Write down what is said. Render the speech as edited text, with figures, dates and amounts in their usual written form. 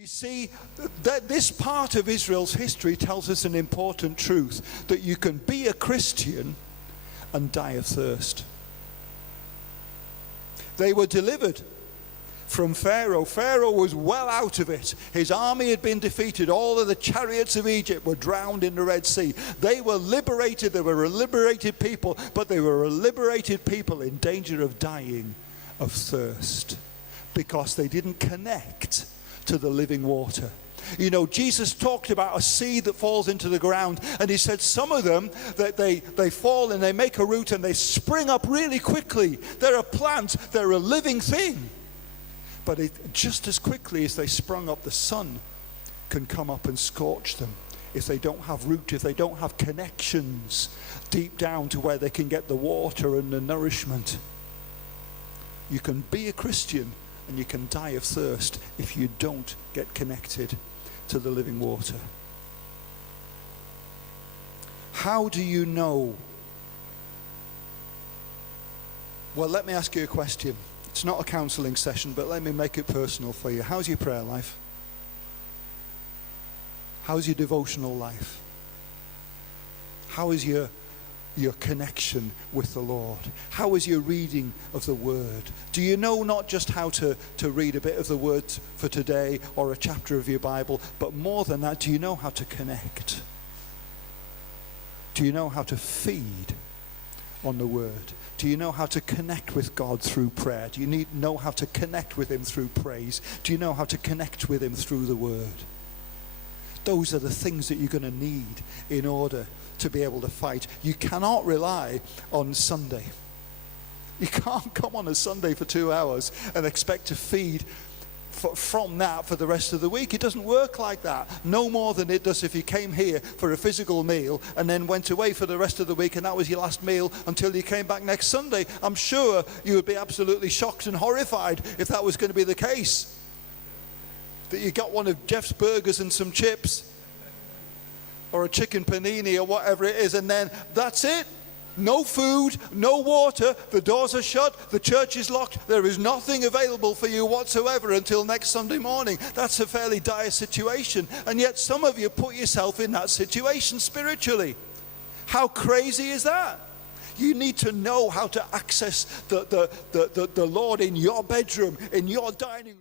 You see, that this part of Israel's history tells us an important truth, that you can be a Christian and die of thirst. They were delivered from Pharaoh. Pharaoh was well out of it. His army had been defeated. All of the chariots of Egypt were drowned in the Red Sea. They were liberated. They were a liberated people, but they were a liberated people in danger of dying of thirst because they didn't connect to the living water. You know, Jesus talked about a seed that falls into the ground, and he said some of them, that they fall and they make a root and they spring up really quickly. They're a plant, they're a living thing. But just as quickly as they sprung up, the sun can come up and scorch them if they don't have root, if they don't have connections deep down to where they can get the water and the nourishment. You can be a Christian and you can die of thirst if you don't get connected to the living water. How do you know? Well, let me ask you a question. It's not a counseling session, but let me make it personal for you. How's your prayer life? How's your devotional life? How is your connection with the Lord? How is your reading of the Word? Do you know not just how to read a bit of the Word for today or a chapter of your Bible, but more than that, do you know how to connect? Do you know how to feed on the Word? Do you know how to connect with God through prayer? Do you know how to connect with Him through praise? Do you know how to connect with Him through the Word? Those are the things that you're going to need in order to be able to fight. You cannot rely on Sunday. You can't come on a Sunday for 2 hours and expect to feed from that for the rest of the week. It doesn't work like that. No more than it does if you came here for a physical meal and then went away for the rest of the week and that was your last meal until you came back next Sunday. I'm sure you would be absolutely shocked and horrified if that was going to be the case. That you got one of Jeff's burgers and some chips or a chicken panini or whatever it is, and then that's it. No food, no water, the doors are shut, the church is locked, there is nothing available for you whatsoever until next Sunday morning. That's a fairly dire situation, and yet some of you put yourself in that situation spiritually. How crazy is that? You need to know how to access the Lord in your bedroom, in your dining room.